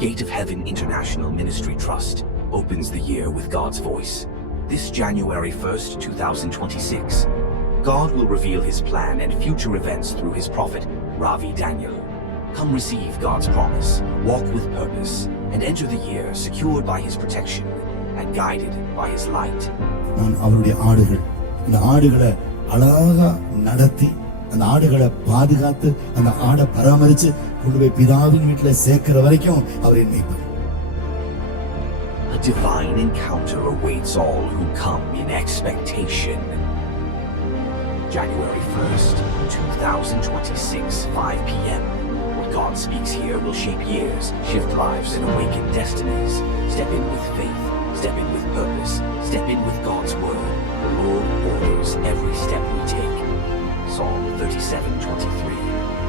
Gate of Heaven International Ministry Trust opens the year with God's voice. This January 1st, 2026, God will reveal His plan and future events through His prophet, Ravi Daniel. Come receive God's promise, walk with purpose, and enter the year secured by His protection and guided by His light. நான் அவருடைய ஆடுகள், அந்த ஆடுகளை அழகா நடத்தி, அந்த ஆடுகளை பாதுகாத்து, அந்த ஆடை பராமரிச்சு கொண்டு போய் பிதாவின் வீட்டுல சேர்க்கிற வரைக்கும் அவர் என்னை A divine encounter awaits all who come in expectation. January 1st, 2026, 5 p.m. What God speaks here will shape years, shift lives, and awaken destinies. Step in with faith, step in with purpose, step in with God's word. The Lord orders every step we take. Psalm 37:23.